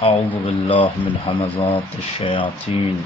أعوذ بالله من همزات الشياطين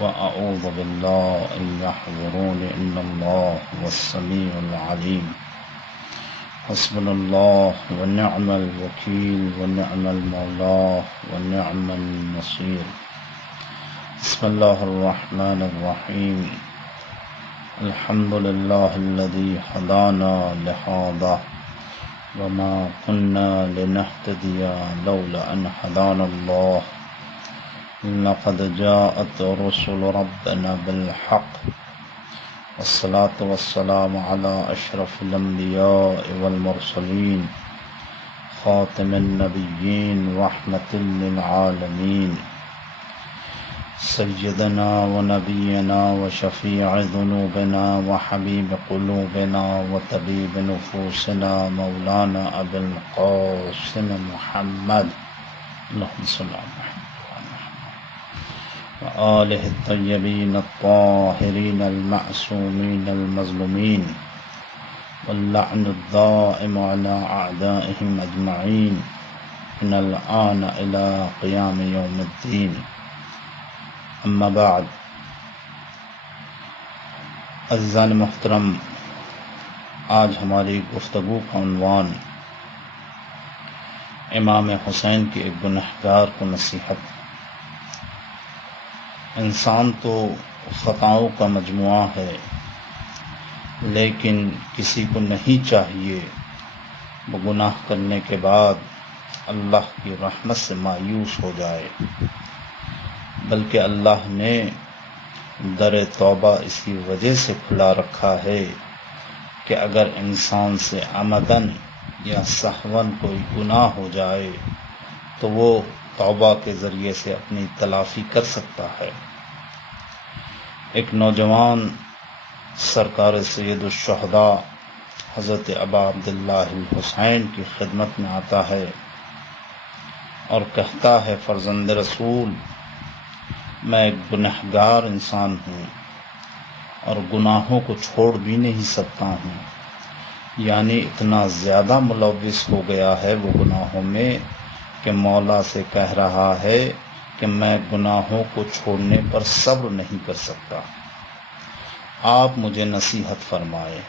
وأعوذ بالله أن يحضرون إن الله هو السميع العليم حسبنا الله ونعم الوكيل ونعم المولى ونعم النصير. بسم الله الرحمن الرحيم. الحمد لله الذي هدانا لهذا وما كنا لنهتدي لولا أن هدانا الله لقد جاءت رسل ربنا بالحق والصلاة والسلام على أشرف الأنبياء والمرسلين خاتم النبيين رحمة للعالمين سيدنا ونبينا وشفيع ذنوبنا وحبيب قلوبنا وطبيب نفوسنا مولانا أبي القاسم محمد اللهم صل على محمد وآله الطيبين الطاهرين المعصومين المظلومين واللعن الدائم على أعدائهم أجمعين من الآن إلى قيام يوم الدين. اما بعد. عزیزان محترم، آج ہماری گفتگو کا عنوان امام حسین کے ایک گنہگار کو نصیحت. انسان تو خطاؤں کا مجموعہ ہے، لیکن کسی کو نہیں چاہیے وہ گناہ کرنے کے بعد اللہ کی رحمت سے مایوس ہو جائے، بلکہ اللہ نے در توبہ اسی وجہ سے کھلا رکھا ہے کہ اگر انسان سے عمدن یا سہون کوئی گناہ ہو جائے تو وہ توبہ کے ذریعے سے اپنی تلافی کر سکتا ہے. ایک نوجوان سرکار سید الشہداء حضرت ابا عبداللہ الحسین کی خدمت میں آتا ہے اور کہتا ہے، فرزند رسول، میں ایک گنہگار انسان ہوں اور گناہوں کو چھوڑ بھی نہیں سکتا ہوں. یعنی اتنا زیادہ ملوث ہو گیا ہے وہ گناہوں میں کہ مولا سے کہہ رہا ہے کہ میں گناہوں کو چھوڑنے پر صبر نہیں کر سکتا، آپ مجھے نصیحت فرمائے.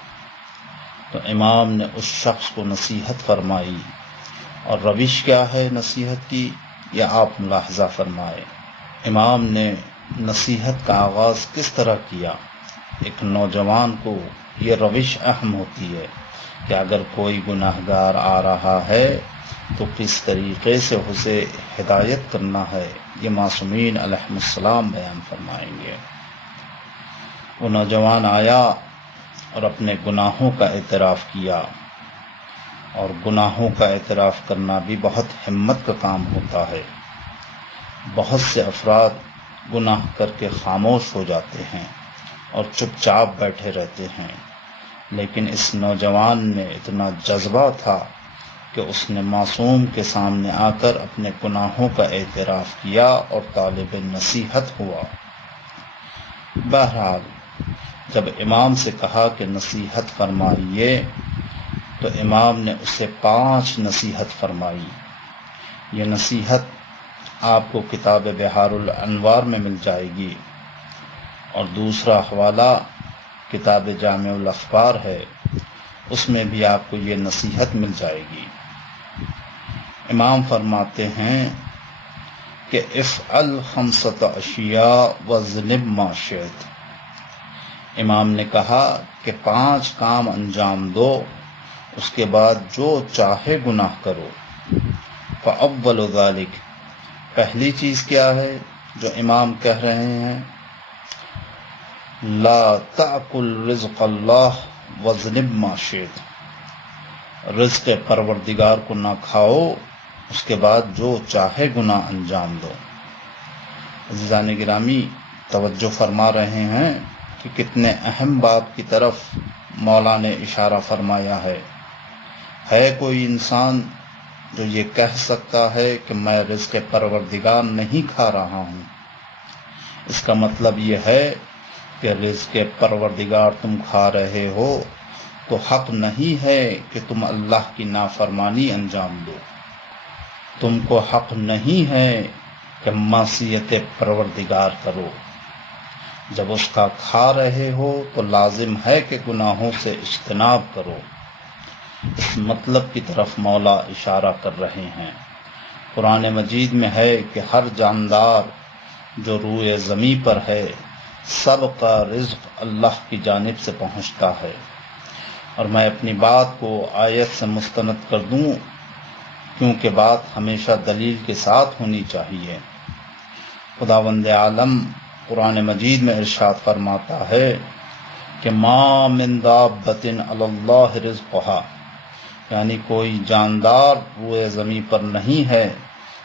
تو امام نے اس شخص کو نصیحت فرمائی، اور روش کیا ہے نصیحت کی یہ آپ ملاحظہ فرمائے. امام نے نصیحت کا آغاز کس طرح کیا. ایک نوجوان کو یہ روش اہم ہوتی ہے کہ اگر کوئی گناہگار آ رہا ہے تو کس طریقے سے اسے ہدایت کرنا ہے، یہ معصومین علیہم السلام بیان فرمائیں گے. وہ نوجوان آیا اور اپنے گناہوں کا اعتراف کیا، اور گناہوں کا اعتراف کرنا بھی بہت ہمت کا کام ہوتا ہے. بہت سے افراد گناہ کر کے خاموش ہو جاتے ہیں اور چپ چاپ بیٹھے رہتے ہیں، لیکن اس نوجوان میں اتنا جذبہ تھا کہ اس نے معصوم کے سامنے آ کر اپنے گناہوں کا اعتراف کیا اور طالب نصیحت ہوا. بہرحال جب امام سے کہا کہ نصیحت فرمائیے تو امام نے اسے 5 نصیحت فرمائی. یہ نصیحت آپ کو کتاب بحار الانوار میں مل جائے گی، اور دوسرا حوالہ کتاب جامع الاخبار ہے، اس میں بھی آپ کو یہ نصیحت مل جائے گی. امام فرماتے ہیں کہ افعل 5 اشیاء واجتنب ما شئت. امام نے کہا کہ 5 کام انجام دو، اس کے بعد جو چاہے گناہ کرو. فاول ذلک، پہلی چیز کیا ہے جو امام کہہ رہے ہیں، لا تأکل رزق اللہ واجتنب ما شئت. رزق پروردگار کو نہ کھاؤ، اس کے بعد جو چاہے گناہ انجام دو. عزیزان گرامی، توجہ فرما رہے ہیں کہ کتنے اہم بات کی طرف مولا نے اشارہ فرمایا ہے. ہے کوئی انسان جو یہ کہہ سکتا ہے کہ میں رزق پروردگار نہیں کھا رہا ہوں؟ اس کا مطلب یہ ہے کہ رزق پروردگار تم کھا رہے ہو تو حق نہیں ہے کہ تم اللہ کی نافرمانی انجام دو. تم کو حق نہیں ہے کہ معصیت پروردگار کرو، جب اس کا کھا رہے ہو تو لازم ہے کہ گناہوں سے اجتناب کرو۔ اس مطلب کی طرف مولا اشارہ کر رہے ہیں۔ قرآن مجید میں ہے کہ ہر جاندار جو روئے زمین پر ہے سب کا رزق اللہ کی جانب سے پہنچتا ہے۔ اور میں اپنی بات کو آیت سے مستند کر دوں کیونکہ بات ہمیشہ دلیل کے ساتھ ہونی چاہیے۔ خداوند عالم قرآن مجید میں ارشاد فرماتا ہے کہ ما من دابۃ علی اللہ رزقھا، یعنی کوئی جاندار روئے زمین پر نہیں ہے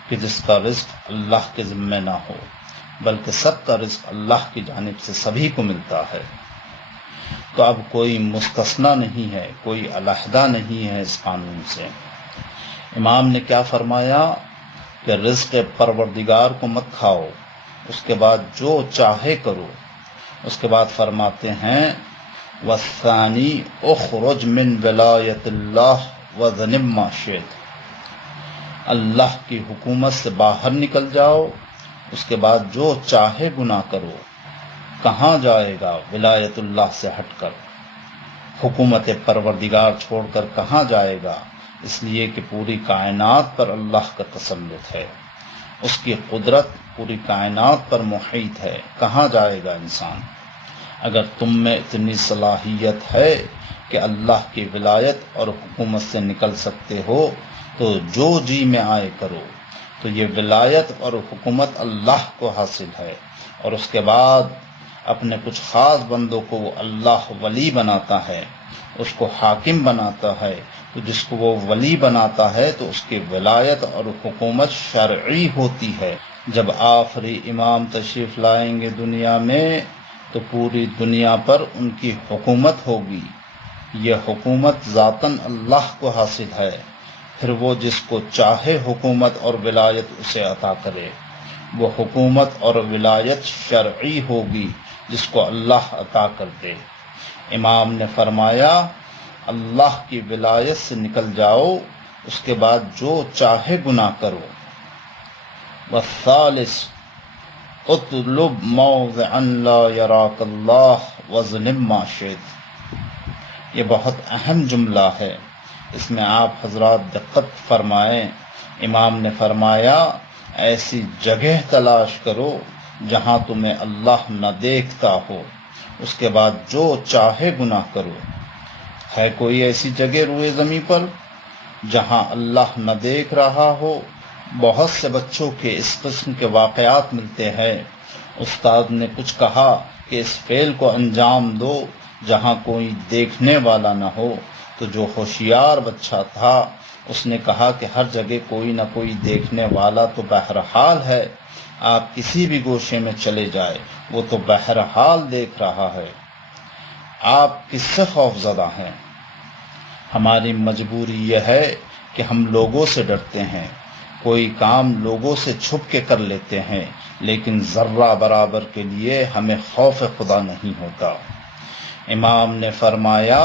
کہ جس کا رزق اللہ کے ذمہ نہ ہو، بلکہ سب کا رزق اللہ کی جانب سے سبھی کو ملتا ہے۔ تو اب کوئی مستثنی نہیں ہے، کوئی علیحدہ نہیں ہے اس قانون سے۔ امام نے کیا فرمایا کہ رزق پروردگار کو مت کھاؤ، اس کے بعد جو چاہے کرو۔ اس کے بعد فرماتے ہیں والثانی اخرج من ولایت اللہ وذنب ما شئت، اللہ کی حکومت سے باہر نکل جاؤ، اس کے بعد جو چاہے گناہ کرو۔ کہاں جائے گا ولایت اللہ سے ہٹ کر، حکومت پروردگار چھوڑ کر کہاں جائے گا؟ اس لیے کہ پوری کائنات پر اللہ کا تسلط ہے، اس کی قدرت پوری کائنات پر محیط ہے، کہاں جائے گا انسان؟ اگر تم میں اتنی صلاحیت ہے کہ اللہ کی ولایت اور حکومت سے نکل سکتے ہو تو جو جی میں آئے کرو۔ تو یہ ولایت اور حکومت اللہ کو حاصل ہے، اور اس کے بعد اپنے کچھ خاص بندوں کو وہ اللہ ولی بناتا ہے، اس کو حاکم بناتا ہے۔ تو جس کو وہ ولی بناتا ہے تو اس کی ولایت اور حکومت شرعی ہوتی ہے۔ جب آخری امام تشریف لائیں گے دنیا میں تو پوری دنیا پر ان کی حکومت ہوگی۔ یہ حکومت ذاتاً اللہ کو حاصل ہے، پھر وہ جس کو چاہے حکومت اور ولایت اسے عطا کرے۔ وہ حکومت اور ولایت شرعی ہوگی جس کو اللہ عطا کر دے۔ امام نے فرمایا اللہ کی ولایت سے نکل جاؤ، اس کے بعد جو چاہے گناہ کرو۔ والثالث اطلب موضعا لا يراك اللہ واذنب ما شئت، یہ بہت اہم جملہ ہے، اس میں آپ حضرات دقت فرمائیں۔ امام نے فرمایا ایسی جگہ تلاش کرو جہاں تمہیں اللہ نہ دیکھتا ہو، اس کے بعد جو چاہے گناہ کرو۔ ہے کوئی ایسی جگہ روئے زمین پر جہاں اللہ نہ دیکھ رہا ہو؟ بہت سے بچوں کے اس قسم کے واقعات ملتے ہیں۔ استاد نے کچھ کہا کہ اس فعل کو انجام دو جہاں کوئی دیکھنے والا نہ ہو، تو جو ہوشیار بچہ تھا اس نے کہا کہ ہر جگہ کوئی نہ کوئی دیکھنے والا تو بہرحال ہے، آپ کسی بھی گوشے میں چلے جائے وہ تو بہرحال دیکھ رہا ہے۔ آپ کس سے خوف زدہ ہیں؟ ہماری مجبوری یہ ہے کہ ہم لوگوں سے ڈرتے ہیں، کوئی کام لوگوں سے چھپ کے کر لیتے ہیں، لیکن ذرہ برابر کے لیے ہمیں خوف خدا نہیں ہوتا۔ امام نے فرمایا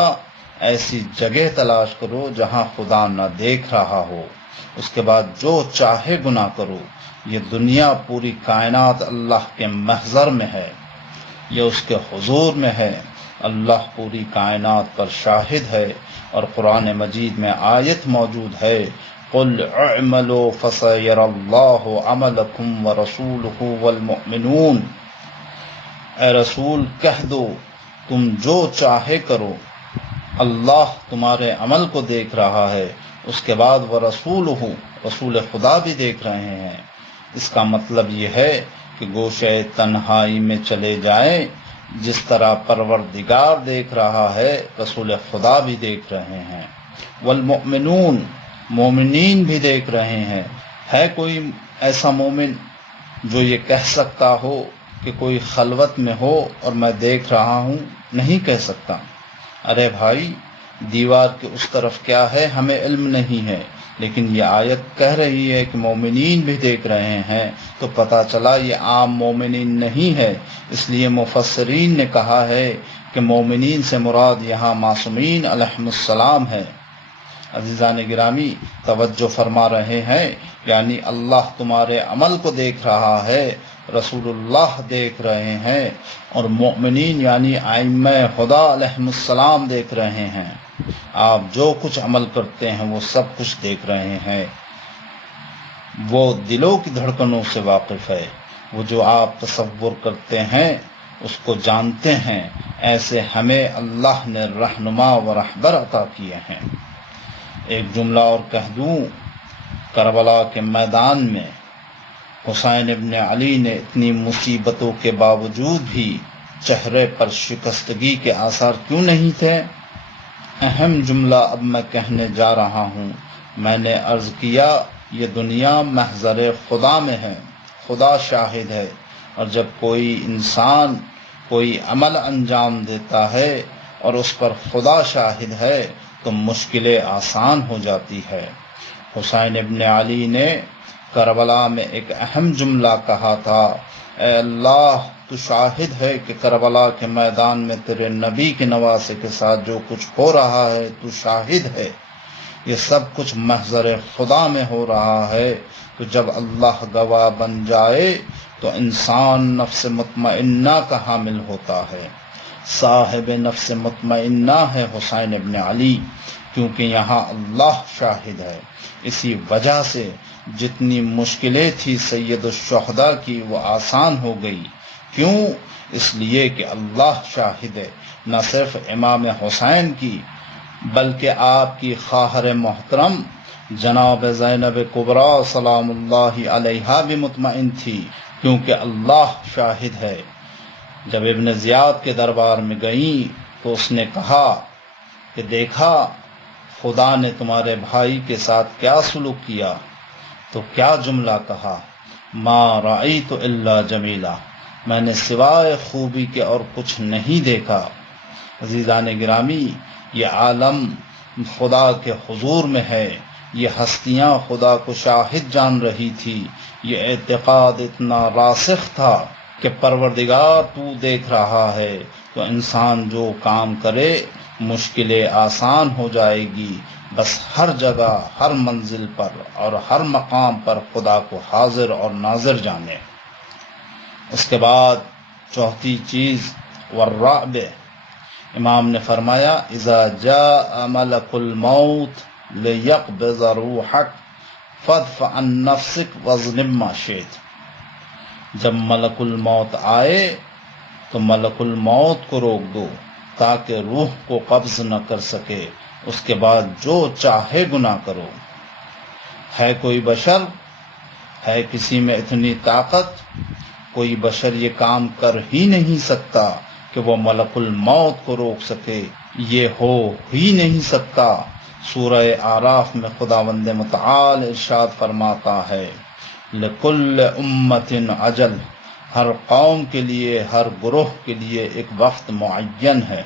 ایسی جگہ تلاش کرو جہاں خدا نہ دیکھ رہا ہو، اس کے بعد جو چاہے گناہ کرو۔ یہ دنیا پوری کائنات اللہ کے محضر میں ہے، یہ اس کے حضور میں ہے، اللہ پوری کائنات پر شاہد ہے۔ اور قرآن مجید میں آیت موجود ہے قل اعملوا فسيرى الله عملكم ورسوله والمؤمنون، اے رسول کہہ دو تم جو چاہے کرو، اللہ تمہارے عمل کو دیکھ رہا ہے، اس کے بعد ورسولہ، رسول خدا بھی دیکھ رہے ہیں۔ اس کا مطلب یہ ہے کہ گوشے تنہائی میں چلے جائیں، جس طرح پروردگار دیکھ رہا ہے رسول خدا بھی دیکھ رہے ہیں، والمؤمنون، مومنین بھی دیکھ رہے ہیں۔ ہے کوئی ایسا مومن جو یہ کہہ سکتا ہو کہ کوئی خلوت میں ہو اور میں دیکھ رہا ہوں؟ نہیں کہہ سکتا۔ ارے بھائی دیوار کے اس طرف کیا ہے ہمیں علم نہیں ہے، لیکن یہ آیت کہہ رہی ہے کہ مومنین بھی دیکھ رہے ہیں، تو پتہ چلا یہ عام مومنین نہیں ہے۔ اس لیے مفسرین نے کہا ہے کہ مومنین سے مراد یہاں معصومین علیہم السلام ہے۔ عزیزان گرامی توجہ فرما رہے ہیں، یعنی اللہ تمہارے عمل کو دیکھ رہا ہے، رسول اللہ دیکھ رہے ہیں، اور مومنین یعنی ائمہ خدا علیہم السلام دیکھ رہے ہیں۔ آپ جو کچھ عمل کرتے ہیں وہ سب کچھ دیکھ رہے ہیں۔ وہ دلوں کی دھڑکنوں سے واقف ہے، وہ جو آپ تصور کرتے ہیں اس کو جانتے ہیں۔ ایسے ہمیں اللہ نے رہنما و رہبر عطا کیے ہیں۔ ایک جملہ اور کہہ دوں، کربلا کے میدان میں حسین ابن علی نے اتنی مصیبتوں کے باوجود بھی چہرے پر شکستگی کے آثار کیوں نہیں تھے؟ اہم جملہ اب میں کہنے جا رہا ہوں۔ میں نے عرض کیا یہ دنیا محضر خدا میں ہے، خدا شاہد ہے، اور جب کوئی انسان کوئی عمل انجام دیتا ہے اور اس پر خدا شاہد ہے تو مشکلیں آسان ہو جاتی ہے۔ حسین ابن علی نے کربلا میں ایک اہم جملہ کہا تھا، اے اللہ تو شاہد ہے کہ کربلا کے میدان میں تیرے نبی کے نواسے کے ساتھ جو کچھ ہو رہا ہے تو شاہد ہے، یہ سب کچھ محضر خدا میں ہو رہا ہے۔ تو جب اللہ گواہ بن جائے تو انسان نفس مطمئنہ کا حامل ہوتا ہے۔ صاحب نفس مطمئنہ ہے حسین ابن علی، کیونکہ یہاں اللہ شاہد ہے۔ اسی وجہ سے جتنی مشکلیں تھی سید الشہداء کی وہ آسان ہو گئی۔ کیوں؟ اس لیے کہ اللہ شاہد ہے، نہ صرف امام حسین کی بلکہ آپ کی خواہر محترم جناب زینب کبریٰ سلام اللہ علیہا بھی مطمئن تھی، کیونکہ اللہ شاہد ہے۔ جب ابن زیاد کے دربار میں گئیں تو اس نے کہا کہ دیکھا خدا نے تمہارے بھائی کے ساتھ کیا سلوک کیا، تو کیا جملہ کہا، ما رأیت الا جمیلا، میں نے سوائے خوبی کے اور کچھ نہیں دیکھا۔ عزیزان گرامی، یہ عالم خدا کے حضور میں ہے، یہ ہستیاں خدا کو شاہد جان رہی تھی، یہ اعتقاد اتنا راسخ تھا کہ پروردگار تو دیکھ رہا ہے، تو انسان جو کام کرے مشکلیں آسان ہو جائے گی۔ بس ہر جگہ، ہر منزل پر اور ہر مقام پر خدا کو حاضر اور ناظر جانے۔ اس کے بعد چوتھی چیز والرعب، امام نے فرمایا اذا جاء ملک الموت لیقبض روحک فادفع عن نفسک واذنب ما شئت، جب ملک الموت آئے تو ملک الموت کو روک دو تاکہ روح کو قبض نہ کر سکے، اس کے بعد جو چاہے گناہ کرو۔ ہے کوئی بشر، ہے کسی میں اتنی طاقت؟ کوئی بشر یہ کام کر ہی نہیں سکتا کہ وہ ملک الموت کو روک سکے، یہ ہو ہی نہیں سکتا۔ سورہ اعراف میں خداوند متعال ارشاد فرماتا ہے لکل امت اجل، ہر قوم کے لیے، ہر گروہ کے لیے ایک وقت معین ہے۔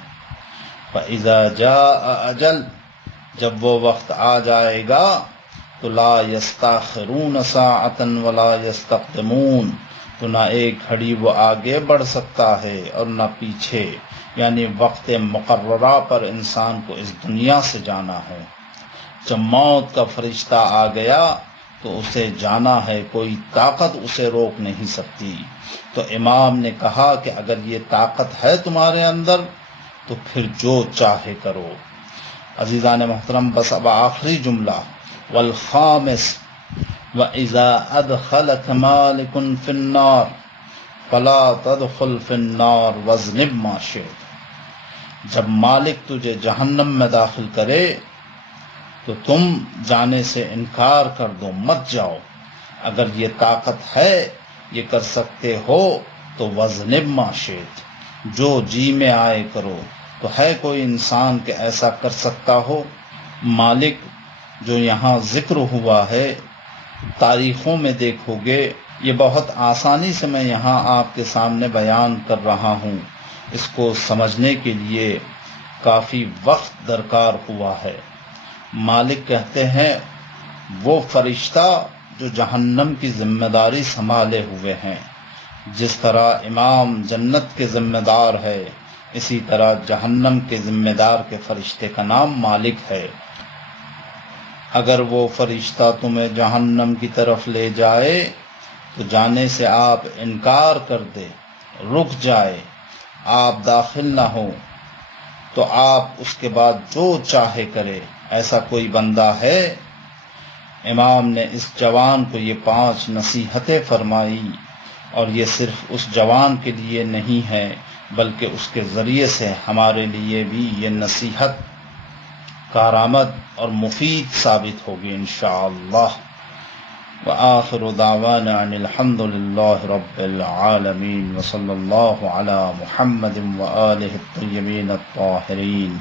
فَإِذَا جَاءَ اجل، جب وہ وقت آ جائے گا تو لا یستاخرون ساعة ولا یستقدمون، تو نہ ایک گھڑی وہ آگے بڑھ سکتا ہے اور نہ پیچھے، یعنی وقت مقررہ پر انسان کو اس دنیا سے جانا ہے۔ جب موت کا فرشتہ آ گیا تو اسے جانا ہے، کوئی طاقت اسے روک نہیں سکتی۔ تو امام نے کہا کہ اگر یہ طاقت ہے تمہارے اندر تو پھر جو چاہے کرو۔ عزیزان محترم، بس اب آخری جملہ والخامس وَإِذَا أَدْخَلَكَ مَالِكٌ فِي النَّارِ فَلَا تَدْخُلْ فِي النَّارِ وَاذْنِبْ مَا شِئْتَ، جب مالک تجھے جہنم میں داخل کرے تو تم جانے سے انکار کر دو، مت جاؤ۔ اگر یہ طاقت ہے، یہ کر سکتے ہو تو وَاذْنِبْ مَا شِئْتَ، جو جی میں آئے کرو۔ تو ہے کوئی انسان کہ ایسا کر سکتا ہو؟ مالک جو یہاں ذکر ہوا ہے تاریخوں میں دیکھو گے، یہ بہت آسانی سے میں یہاں آپ کے سامنے بیان کر رہا ہوں، اس کو سمجھنے کے لیے کافی وقت درکار ہوا ہے۔ مالک کہتے ہیں وہ فرشتہ جو جہنم کی ذمہ داری سنبھالے ہوئے ہیں، جس طرح امام جنت کے ذمہ دار ہے، اسی طرح جہنم کے ذمہ دار کے فرشتے کا نام مالک ہے۔ اگر وہ فرشتہ تمہیں جہنم کی طرف لے جائے تو جانے سے آپ انکار کر دے، رک جائے، آپ داخل نہ ہو تو آپ اس کے بعد جو چاہے کرے، ایسا کوئی بندہ ہے؟ امام نے اس جوان کو یہ 5 نصیحتیں فرمائی، اور یہ صرف اس جوان کے لیے نہیں ہے بلکہ اس کے ذریعے سے ہمارے لیے بھی یہ نصیحت کارآمد اور مفید ثابت ہوگی انشاءاللہ۔ وآخر دعوانا ان الحمد للہ رب العالمین، وصلی اللہ علی محمد وآلہ الطیبین الطاہرین۔